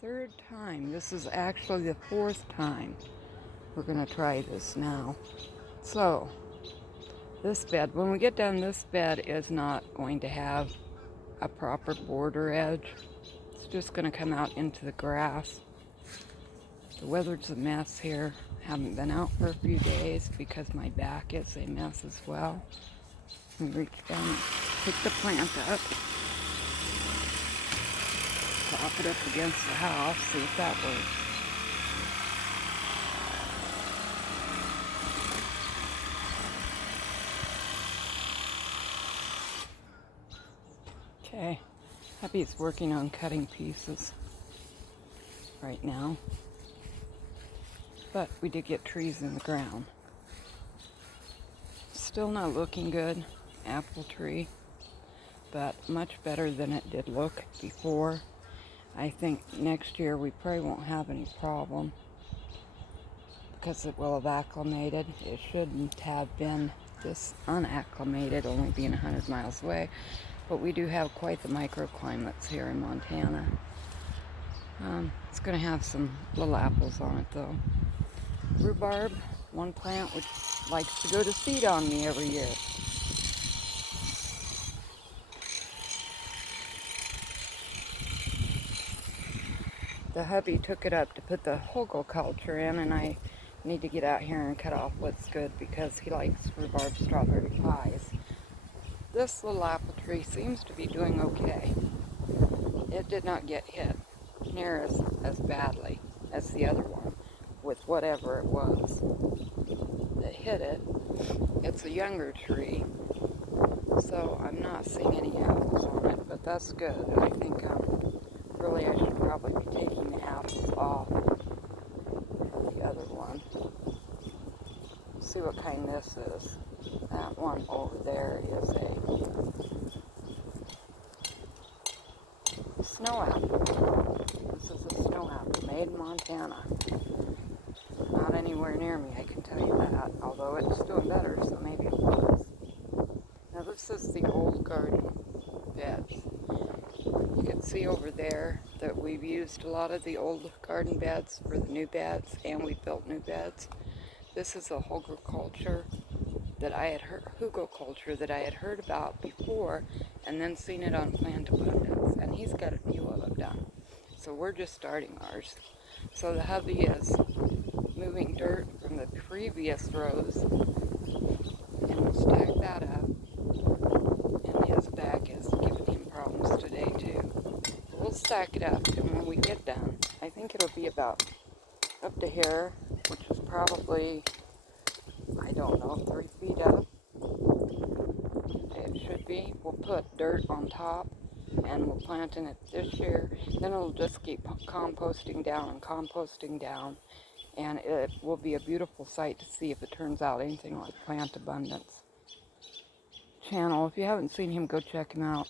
third time. This is actually the fourth time we're going to try this now. So, this bed, when we get done, this bed is not going to have a proper border edge. It's just going to come out into the grass. The weather's a mess here. Haven't been out for a few days because my back is a mess as well. We reach down and pick the plant up, prop it up against the house, see if that works. Okay, Happy's working on cutting pieces right now, but we did get trees in the ground. Still not looking good, apple tree, but much better than it did look before. I think next year we probably won't have any problem because it will have acclimated. It shouldn't have been this unacclimated, only being 100 miles away, but we do have quite the microclimates here in Montana. It's going to have some little apples on it though. Rhubarb, one plant which likes to go to seed on me every year. The hubby took it up to put the culture in, and I need to get out here and cut off what's good because he likes rhubarb strawberry pies. This little apple tree seems to be doing okay. It did not get hit near as badly as the other one with whatever it was that hit it. It's a younger tree, so I'm not seeing any apples on it, but that's good. I think really I should probably be taking the apples off of the other one. See what kind this is. That one over there is a snow apple. This is a snow apple made in Montana. Not anywhere near me, I can tell you that, although it's doing better, so maybe it was. Now this is the old garden beds. You can see over there that we've used a lot of the old garden beds for the new beds, and we built new beds. This is a hugelkultur that I had heard about before, and then seen it on Plant Abundance, and he's got a few of them done. So we're just starting ours. So the hubby is moving dirt from the previous rows, and we'll stack that up. And his back is giving him problems today too. We'll stack it up, and when we get done, I think it'll be about up to here, which is probably, I don't know, 3 feet up. It should be. We'll put dirt on top, and we'll plant in it this year. Then it'll just keep composting down, and it will be a beautiful sight to see if it turns out anything like Plant Abundance channel. If you haven't seen him, go check him out.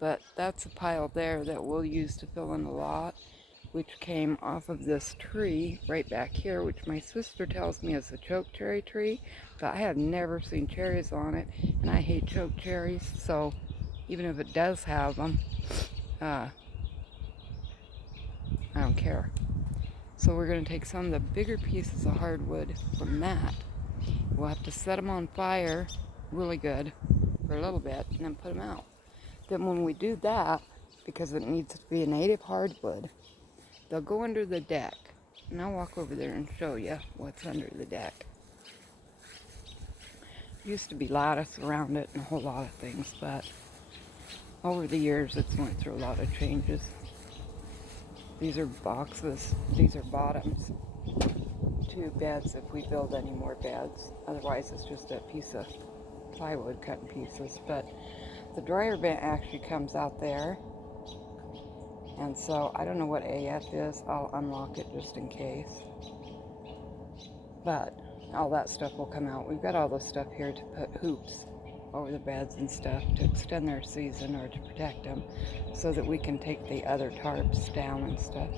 But that's a pile there that we'll use to fill in the lot, which came off of this tree right back here, which my sister tells me is a choke cherry tree, but I have never seen cherries on it, and I hate choke cherries, so even if it does have them, I don't care. So we're going to take some of the bigger pieces of hardwood from that. We'll have to set them on fire really good for a little bit, and then put them out. Then when we do that, because it needs to be a native hardwood, they'll go under the deck. And I'll walk over there and show you what's under the deck. Used to be lattice around it and a whole lot of things, but over the years it's went through a lot of changes. These are boxes. These are bottoms to beds if we build any more beds. Otherwise it's just a piece of plywood cut in pieces. But the dryer vent actually comes out there. And so I don't know what AF is. I'll unlock it just in case. But all that stuff will come out. We've got all this stuff here to put hoops over the beds and stuff to extend their season or to protect them so that we can take the other tarps down and stuff.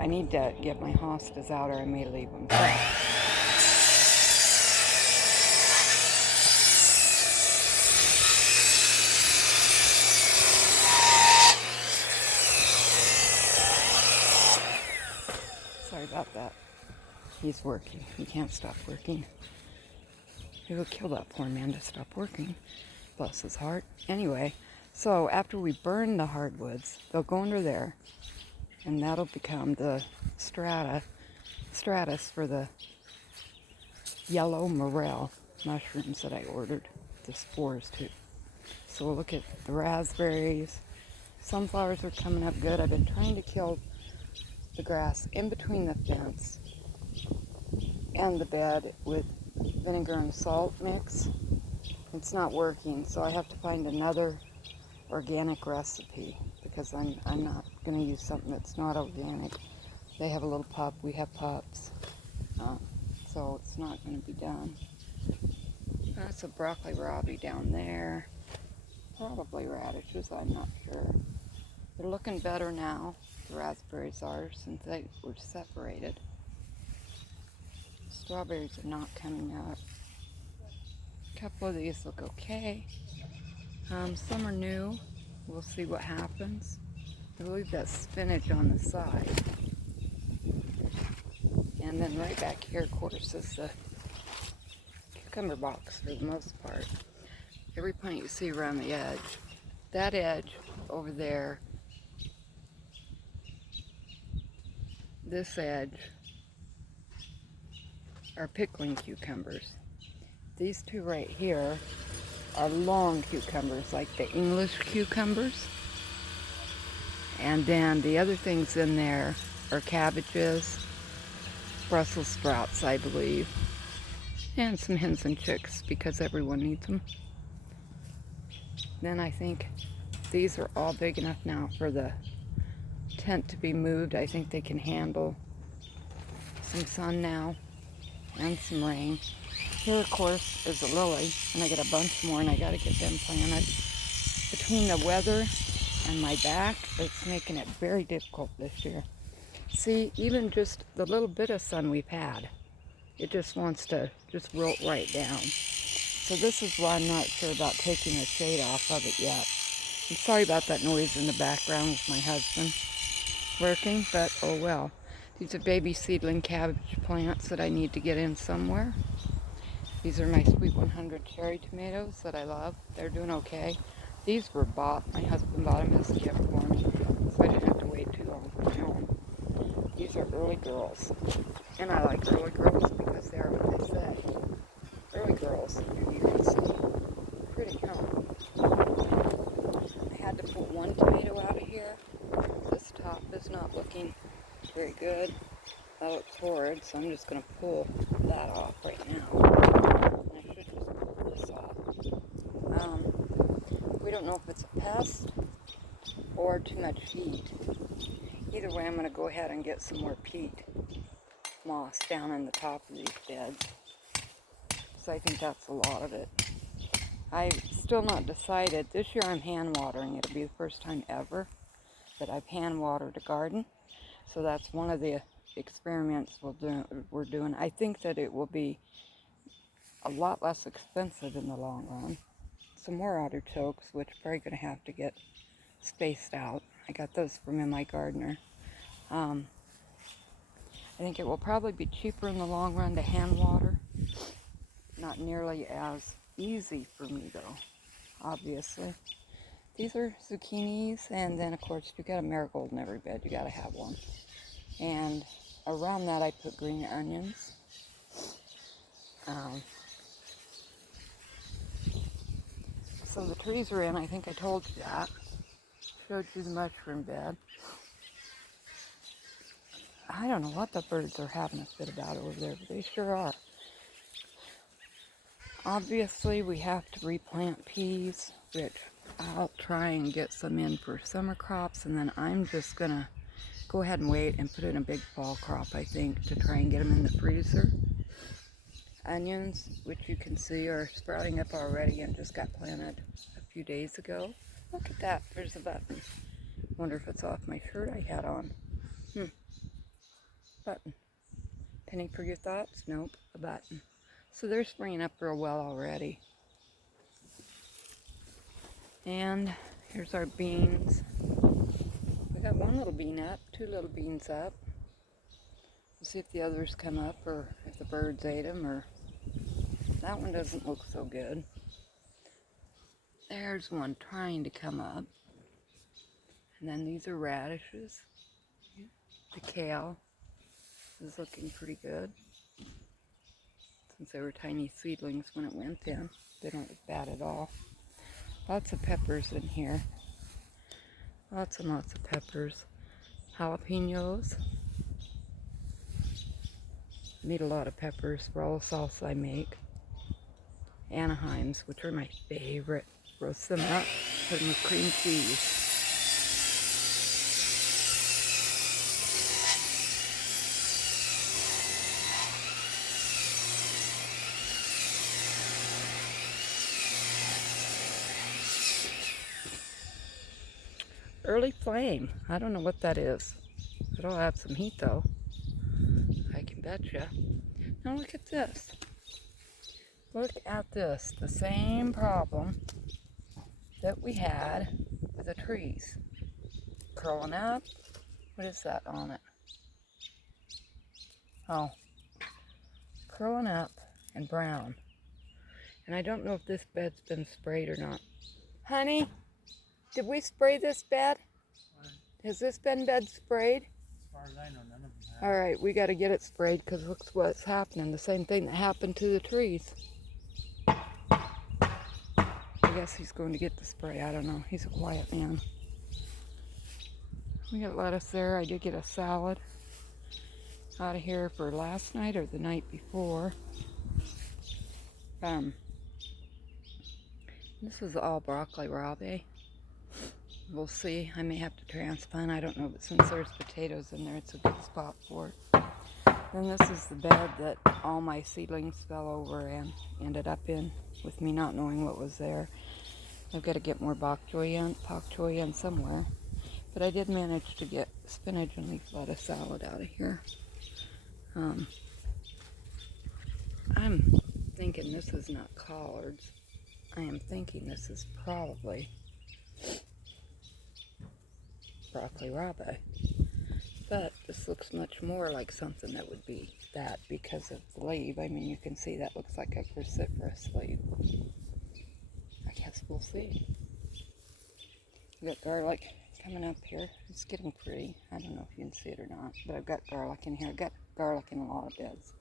I need to get my hostas out or I may leave them. about that. He's working. He can't stop working. It would kill that poor man to stop working. Bless his heart. Anyway, so after we burn the hardwoods, they'll go under there, and that'll become the stratus for the yellow morel mushrooms that I ordered, the spores too. So we'll look at the raspberries. Sunflowers are coming up good. I've been trying to kill the grass in between the fence and the bed with vinegar and salt mix. It's not working, so I have to find another organic recipe because I'm not going to use something that's not organic. They have a little pup, we have pups, so it's not going to be done. That's a broccoli rabi down there. Probably radishes, I'm not sure. They're looking better now, the raspberries are, since they were separated. Strawberries are not coming up. A couple of these look okay. Some are new. We'll see what happens. I believe that's spinach on the side. And then right back here, of course, is the cucumber box for the most part. Every plant you see around the edge, that edge over there, this edge, are pickling cucumbers. These two right here are long cucumbers, like the English cucumbers. And then the other things in there are cabbages, Brussels sprouts, I believe, and some hens and chicks because everyone needs them. Then I think these are all big enough now for the tent to be moved. I think they can handle some sun now and some rain. Here, of course, is a lily, and I got a bunch more, and I got to get them planted. Between the weather and my back, it's making it very difficult this year. See, even just the little bit of sun we've had, it just wants to just wilt right down. So this is why I'm not sure about taking the shade off of it yet. I'm sorry about that noise in the background with my husband working, but oh well. These are baby seedling cabbage plants that I need to get in somewhere. These are my Sweet 100 cherry tomatoes that I love. They're doing okay. These were bought. My husband bought them as a gift for me, so I didn't have to wait too long for my own. These are early girls, and I like early girls because they are what they say. Early girls, and you can see pretty young. I had to pull one tomato out of here. This top is not looking very good. That looks horrid, so I'm just going to pull that off right now. And I should just pull this off. We don't know if it's a pest or too much heat. Either way, I'm going to go ahead and get some more peat moss down in the top of these beds. So I think that's a lot of it. I've still not decided. This year I'm hand watering. It'll be the first time ever that I've hand watered a garden. So that's one of the experiments we're doing. I think that it will be a lot less expensive in the long run. Some more artichokes, which are probably going to have to get spaced out. I got those from in my gardener. I think it will probably be cheaper in the long run to hand water. Not nearly as easy for me though, obviously. These are zucchinis, and then of course you got a marigold in every bed, you got to have one. And around that I put green onions. So the trees are in, I think I told you that. Showed you the mushroom bed. I don't know what the birds are having a fit about over there, but they sure are. Obviously we have to replant peas, which I'll try and get some in for summer crops, and then I'm just going to go ahead and wait and put in a big fall crop, I think, to try and get them in the freezer. Onions, which you can see are sprouting up already and just got planted a few days ago. Look at that, there's a button. Wonder if it's off my shirt I had on. Button. Penny for your thoughts? Nope, a button. So they're springing up real well already. And here's our beans. We got one little bean up, two little beans up. We'll see if the others come up or if the birds ate them, or that one doesn't look so good. There's one trying to come up. And then these are radishes. The kale is looking pretty good. Since they were tiny seedlings when it went in, they don't look bad at all. Lots of peppers in here. Lots and lots of peppers. Jalapenos. Need a lot of peppers for all the salsa I make. Anaheims, which are my favorite. Roast them up, put them with cream cheese. Early flame. I don't know what that is. It'll add some heat though. I can betcha. Now look at this. Look at this. The same problem that we had with the trees. Curling up. What is that on it? Oh. Curling up and brown. And I don't know if this bed's been sprayed or not. Honey, did we spray this bed? What? Has this bed sprayed? As far as I know, none of them have. Alright, we gotta get it sprayed because look what's happening. The same thing that happened to the trees. I guess he's going to get the spray. I don't know. He's a quiet man. We got lettuce there. I did get a salad out of here for last night or the night before. This is all broccoli rabe. We'll see. I may have to transplant. I don't know, but since there's potatoes in there, it's a good spot for it. Then this is the bed that all my seedlings fell over and ended up in with me not knowing what was there. I've got to get more bok choy in somewhere. But I did manage to get spinach and leaf lettuce salad out of here. I'm thinking this is not collards. I am thinking this is probably broccoli rabe. But this looks much more like something that would be that because of the leaf. I mean, you can see that looks like a cruciferous leaf. I guess we'll see. We got garlic coming up here. It's getting pretty. I don't know if you can see it or not, but I've got garlic in here. I've got garlic in a lot of beds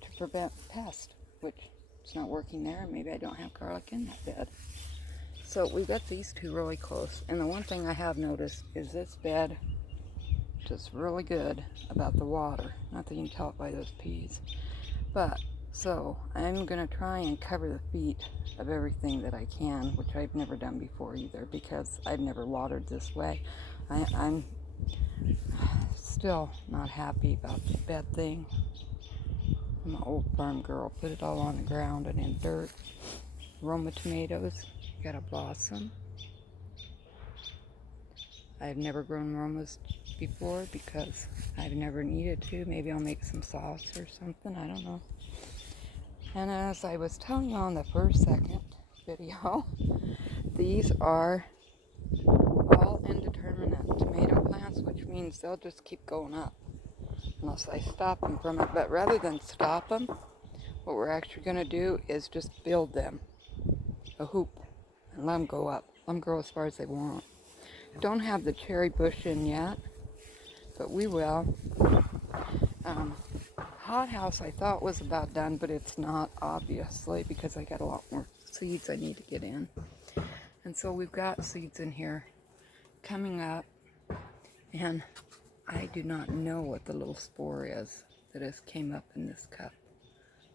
to prevent pest, which it's not working there. Maybe I don't have garlic in that bed. So we've got these two really close. And the one thing I have noticed is this bed just really good about the water. Not that you can tell it by those peas. But, so, I'm going to try and cover the feet of everything that I can, which I've never done before either, because I've never watered this way. I'm still not happy about the bed thing. I'm an old farm girl. Put it all on the ground and in dirt. Roma tomatoes. Got a blossom. I've never grown Romas before because I've never needed to. Maybe I'll make some sauce or something. I don't know. And as I was telling you on the second video, these are all indeterminate tomato plants, which means they'll just keep going up unless I stop them from it. But rather than stop them, what we're actually going to do is just build them a hoop and let them go up. Let them grow as far as they want. Don't have the cherry bush in yet, but we will. Hothouse I thought was about done, but it's not, obviously, because I got a lot more seeds I need to get in. And so we've got seeds in here coming up, and I do not know what the little spore is that has came up in this cup.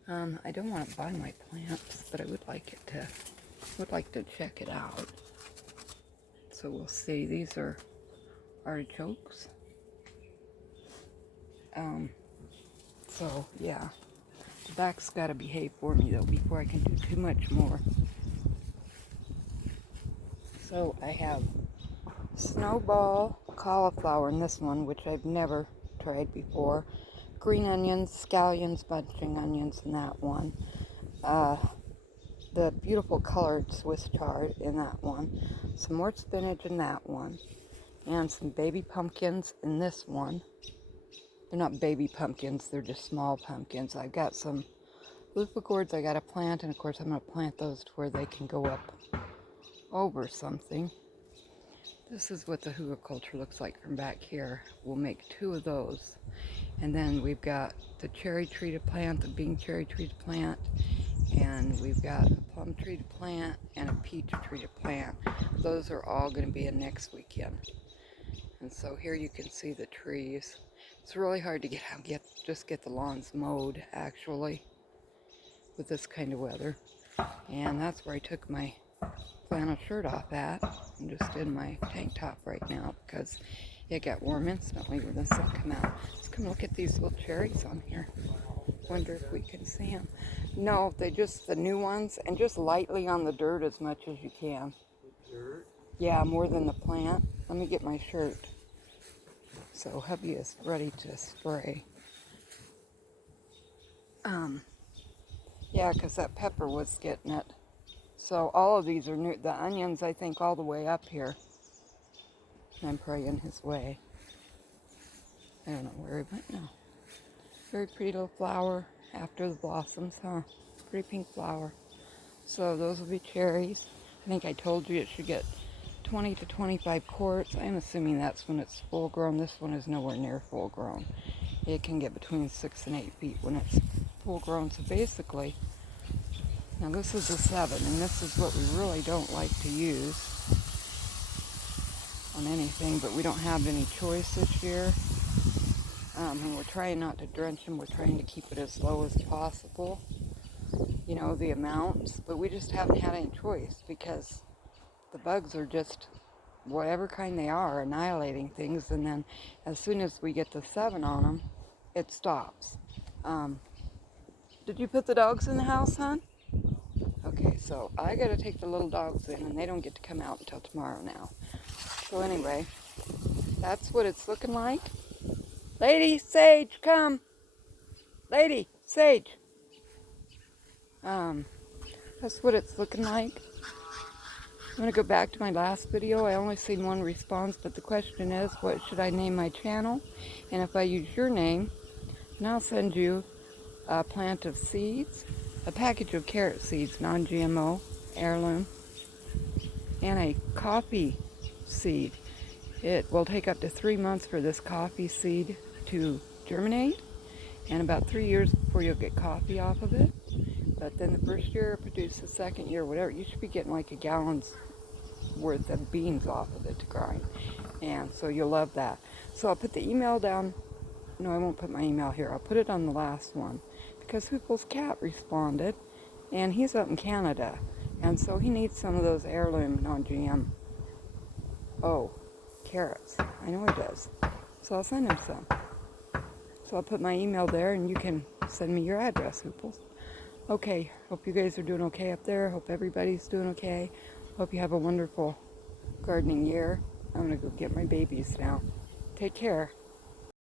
I don't want to buy my plants, but I would like to check it out. So we'll see. These are artichokes. So yeah, the back's got to behave for me though before I can do too much more. So I have snowball cauliflower in this one, which I've never tried before. Green onions, scallions, bunching onions in that one. The beautiful colored Swiss chard in that one. Some more spinach in that one. And some baby pumpkins in this one. they're not baby pumpkins, they're just small pumpkins. I've got some loofah gourds I got to plant, and of course I'm going to plant those to where they can go up over something. This is what the hugelkultur looks like from back here. We'll make 2 of those. And then we've got the cherry tree to plant, the Bing cherry tree to plant, and we've got a plum tree to plant and a peach tree to plant. Those are all going to be in next weekend. And so here you can see the trees. It's really hard to just get the lawns mowed, actually, with this kind of weather. And that's where I took my flannel shirt off at. I'm just in my tank top right now because it got warm instantly when the sun came out. Let's come look at these little cherries on here. Wonder if we can see them. No, they just the new ones, and just lightly on the dirt as much as you can. Dirt? Yeah, more than the plant. Let me get my shirt. So hubby is ready to spray. Yeah, because that pepper was getting it. So all of these are new. The onions, I think, all the way up here. I'm praying his way. I don't know where he went now. Very pretty little flower after the blossoms, huh? Pretty pink flower. So those will be cherries. I think I told you it should get 20 to 25 quarts. I'm assuming that's when it's full grown. This one is nowhere near full grown. It can get between 6 and 8 feet when it's full grown. So basically, now this is a 7, and this is what we really don't like to use on anything, but we don't have any choice this year. And we're trying not to drench them. We're trying to keep it as low as possible, you know, the amounts. But we just haven't had any choice because the bugs are just, whatever kind they are, annihilating things. And then as soon as we get the 7 on them, it stops. Did you put the dogs in the house, hon? Okay, so I got to take the little dogs in, and they don't get to come out until tomorrow now. So anyway, that's what it's looking like. Lady, Sage, come. Lady, Sage. That's what it's looking like. I'm going to go back to my last video. I only seen 1 response, but the question is, what should I name my channel? And if I use your name, then I'll send you a plant of seeds, a package of carrot seeds, non-GMO, heirloom, and a coffee seed. It will take up to 3 months for this coffee seed to germinate, and about 3 years before you'll get coffee off of it. But then the first year it produces, the second year, whatever, you should be getting like a gallon's worth of beans off of it to grind. And so you'll love that. So I'll put the email down. No, I won't put my email here. I'll put it on the last one because Hoople's cat responded, and he's up in Canada, and so he needs some of those heirloom non-GM carrots. I know he does. So I'll send him some. So I'll put my email there, and you can send me your address, Hooples. Okay, hope you guys are doing okay up there. Hope everybody's doing okay. Hope you have a wonderful gardening year. I'm going to go get my babies now. Take care.